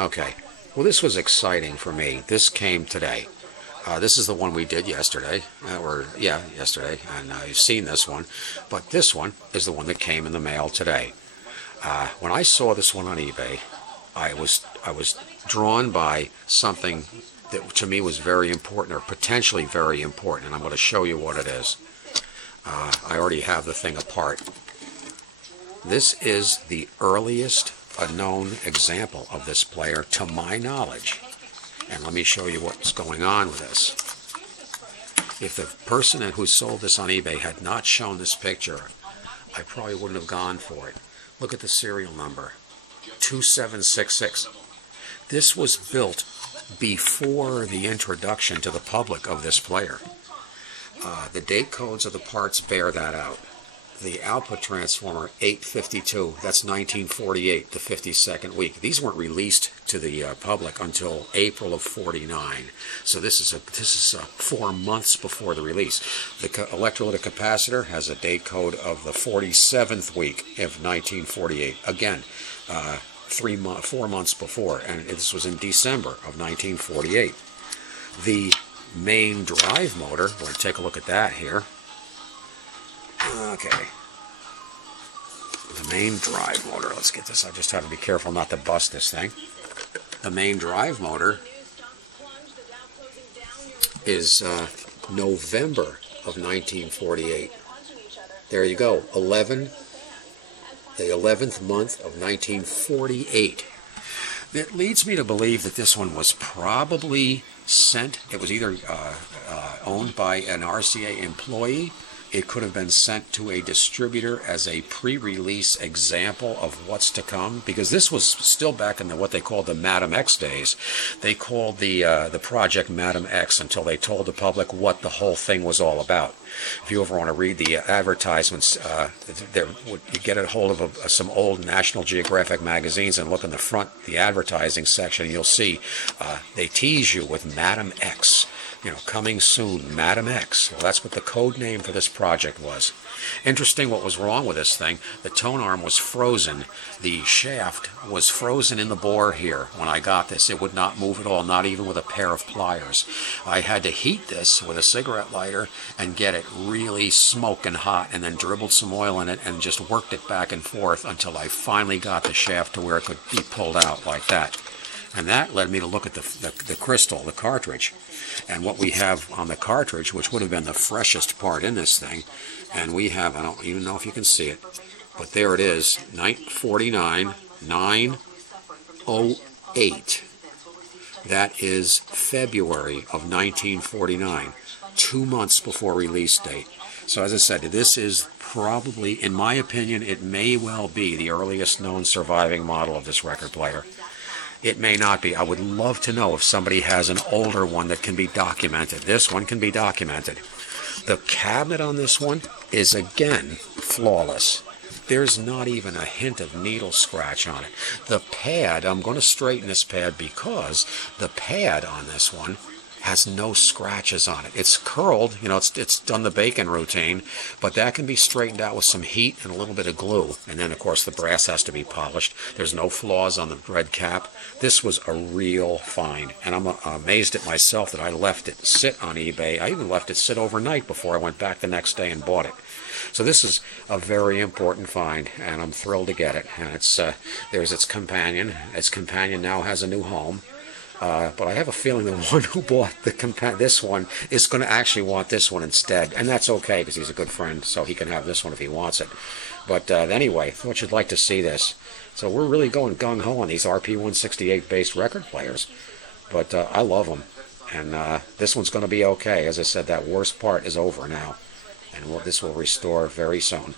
Okay. Well, this was exciting for me. This came today. This is the one we did yesterday, yesterday, and you've seen this one. But this one is the one that came in the mail today. When I saw this one on eBay, I was drawn by something that to me was very important, or potentially very important, and I'm going to show you what it is. I already have the thing apart. This is the earliest known example of this player to my knowledge. And let me show you what's going on with this. If the person who sold this on eBay had not shown this picture, I probably wouldn't have gone for it. Look at the serial number, 2766. This was built before the introduction to the public of this player. The date codes of the parts bear that out. The output transformer 852, that's 1948, the 52nd week. These weren't released to the public until April of 49. So this is 4 months before the release. The electrolytic capacitor has a date code of the 47th week of 1948. Again, 4 months before, and this was in December of 1948. The main drive motor, we're going to take a look at that here. Okay. The main drive motor, let's get this, I just have to be careful not to bust this thing. The main drive motor is November of 1948. There you go, the 11th month of 1948. It leads me to believe that this one was probably sent, it was either owned by an RCA employee. It could have been sent to a distributor as a pre-release example of what's to come, because this was still back in what they called the Madam X days. They called the project Madam X until they told the public what the whole thing was all about. If you ever want to read the advertisements, you get a hold of some old National Geographic magazines and look in the front, the advertising section, and you'll see they tease you with Madam X. You know, coming soon, Madam X. Well, that's what the code name for this project was. Interesting what was wrong with this thing. The tone arm was frozen. The shaft was frozen in the bore here when I got this. It would not move at all, not even with a pair of pliers. I had to heat this with a cigarette lighter and get it really smoking hot, and then dribbled some oil in it and just worked it back and forth until I finally got the shaft to where it could be pulled out like that. And that led me to look at the crystal, the cartridge, and what we have on the cartridge, which would have been the freshest part in this thing. And we have, I don't even know if you can see it, but there it is, 9/49/908. That is February of 1949, 2 months before release date. So as I said, this is probably, in my opinion, it may well be the earliest known surviving model of this record player. It may not be. I would love to know if somebody has an older one that can be documented. This one can be documented. The cabinet on this one is, again, flawless. There's not even a hint of needle scratch on it. The pad, I'm going to straighten this pad because the pad on this one has no scratches on it. It's curled, you know, it's done the bacon routine, but that can be straightened out with some heat and a little bit of glue. And then, of course, the brass has to be polished. There's no flaws on the red cap. This was a real find, and I'm amazed at myself that I left it sit on eBay. I even left it sit overnight before I went back the next day and bought it. So this is a very important find, and I'm thrilled to get it. And it's there's its companion. Its companion now has a new home. But I have a feeling the one who bought this one is going to actually want this one instead. And that's okay, because he's a good friend, so he can have this one if he wants it. But anyway, I thought you'd like to see this. So we're really going gung-ho on these RP168-based record players. But I love them. And this one's going to be okay. As I said, that worst part is over now. And this will restore very soon.